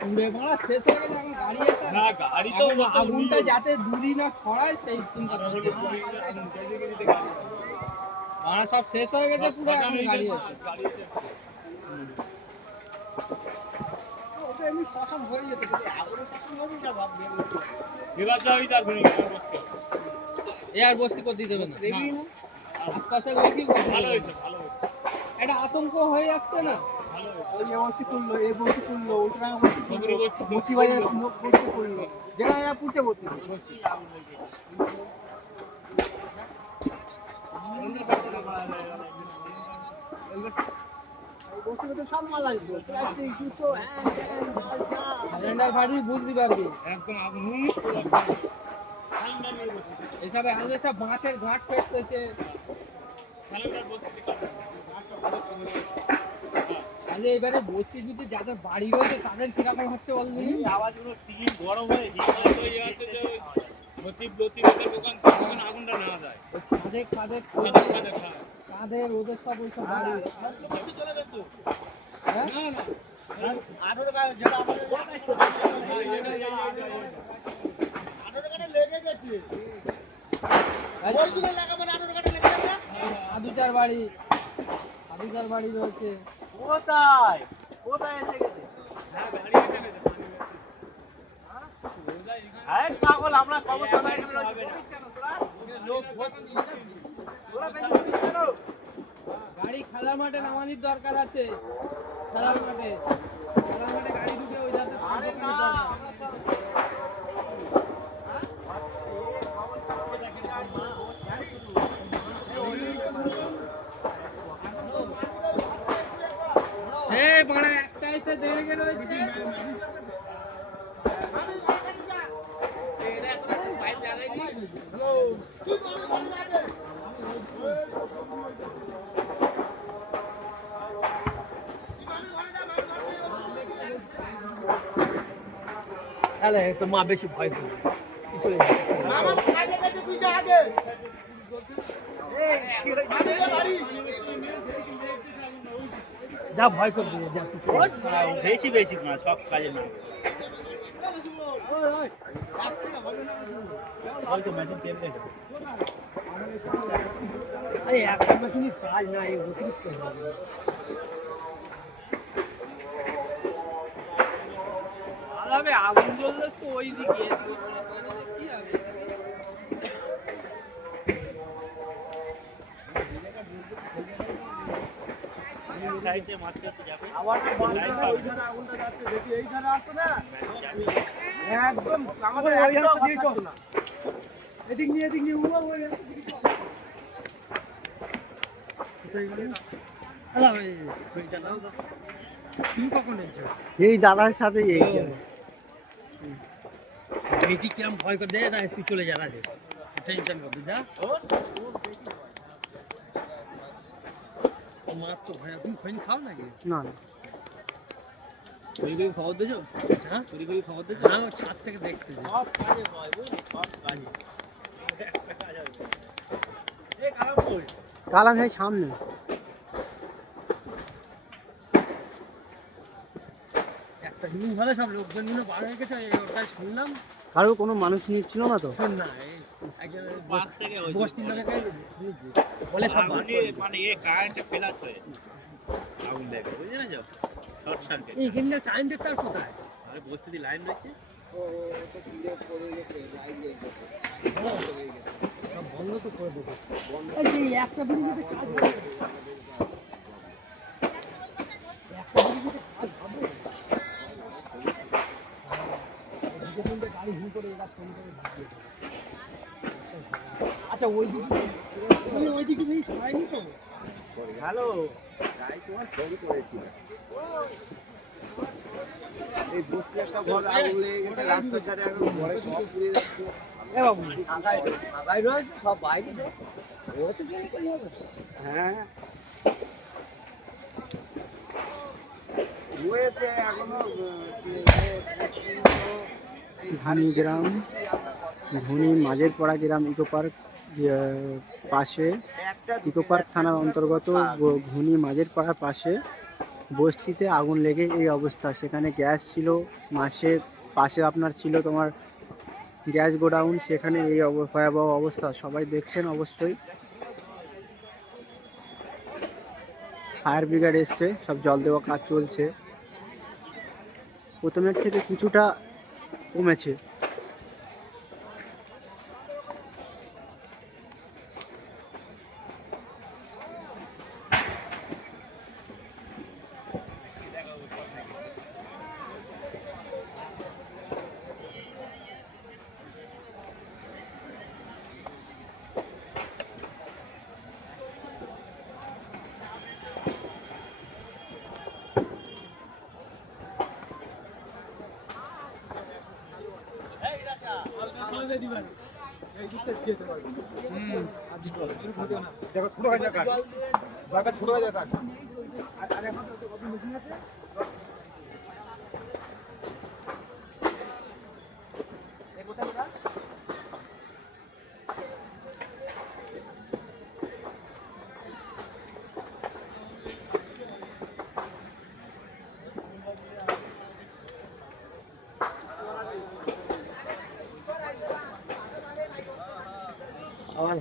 পুড়ে মারা শেষ হয়ে গেছে, এখন গাড়ি এসে না, গাড়ি তো আগুনটা যাতে দূরই না ছড়ায় সেই চিন্তা করছি। মারা সব শেষ হয়ে গেছে পুরো, এখন গাড়ি এসে এমনি শাসন হয়ে যেত, যদি আগুনের শাসন হবে না ভাববে এবার যাবি তার ফিরে বসতে এ আর বসতে করতে দেবে না, আশপাশে ওই কি ভালো হয়েছে, ভালো হয়েছে, এটা আতঙ্ক হয়ে যাচ্ছে না। ওই বস্তি করলো, এই বস্তি করলো, ওইটা বস্তি মুচি বাজার বস্তি করলো, যেখানে পুড়ছে বস্তি বস্তি সব মাল আসবে, প্লাস্টিক জুতো বুঝতে পারবি একদম এসব আগে সব বাঁশের ঘাট পেতেছে। আরে এবারে বস্তি যদি যাদের বাড়ি রয়েছে তাদের কিরকম হচ্ছে বলবি, আওয়াজগুলো টিন গরম হয়ে হিটলাইট হয়ে যাচ্ছে, যে দোকান আগুনটা নেওয়া যায় কাদের ওদের সব ওই সব বাড়ি চলে গেছে। হ্যাঁ না আরো যেটা আমাদের লেগে গেছে, ওই দিনে লাগা মানে আরো কাটে লেগে যাবে। আদুচার বাড়ি রয়েছে কোথায় কোথায় এসে গেছে, হ্যাঁ গাড়ি এসে গেছে, হ্যাঁ পাগল আমরা খবর জানাই কেন তোরা লোক তোরা বেশি কেন, গাড়ি খেলার মাঠে নামানোর দরকার আছে, খেলার মাঠে গাড়ি ঢুকে ওই যাতে আরে না এই বড় একটা এসে দেড়ে গেল রয়েছে, তো মা বেশি ভয় করে যা ভয় করবি বেশি বেশি না সব কাজে না একটা মেশিনের কাজ নাই অতিরিক্ত আগুন জ্বললে তো ওই দিকে কি হবে, একদম আমাদের এদিক নিয়ে তুমি কখন এসেছো? এই দাদার সাথে বেটি কিরম ভয় করে দেয় না, তুই চলে যা রাজে, টেনশন করবি যা মার তো ভয়। তুমি খৈনি খাও নাকি? না না খবর দিয়েছো? হ্যাঁ খবর দিয়েছো? হ্যাঁ ছাদ থেকে দেখতে সব কাজে ভয়, সব কাজে কালাম ভাই সামনে একটা জিনিস ভালো, সব লোকজন বার হয়ে গেছে, ওটাই শুনলাম, কারো কোনো মানুষ নিচ্ছিল না তো, শোন না বস্তির লোকের বলে সব মানে কারেন্টে ফেলাচ হয়ে আগুন লেগে, বুঝলি না শর্ট সার্কিট। এইখানকার কারেন্টের তার কোথায়? আরে বস্তিতে লাইন রয়েছে, ও তো পুড়ে পড়ে গেছে, লাইন লেগে গেছে, সব বন্ধ তো করে দেবে, এই একটা বিড়িতে কাজ হবে, একটা বিড়িতে কাজ হবে, গাড়ি হুম করে এরা ফোন করে ভাগিয়ে দেবে। আচ্ছা ওই দিকে বেশি ছড়ায়নি তো, হ্যালো তাই তোমার ফোন করেছিল, এই বস্তি একটা ঘর আগুন লেগে গেছে, রাস্তার ধারে এখন ঘরে সব পুড়ে যাচ্ছে, এ বাবু আগাই রয়েছে সব বাইরে হ্যাঁ রয়েছে এখনো। ঘুনি মাঝের পাড়া গ্রাম ইকো পার্ক পাশে, ইকো পার্ক থানার অন্তর্গত ঘুনি মাঝের পাড়ার পাশে বস্তিতে আগুন লেগে এই অবস্থা। সেখানে গ্যাস ছিল, মাসের পাশে আপনার ছিল তোমার গ্যাস গোডাউন, সেখানে এই ভয়াবহ অবস্থা সবাই দেখছেন অবশ্যই। ফায়ার ব্রিগেড এসছে, সব জল দেওয়া কাজ চলছে। প্রথমের থেকে কিছুটা কমেছে। আমার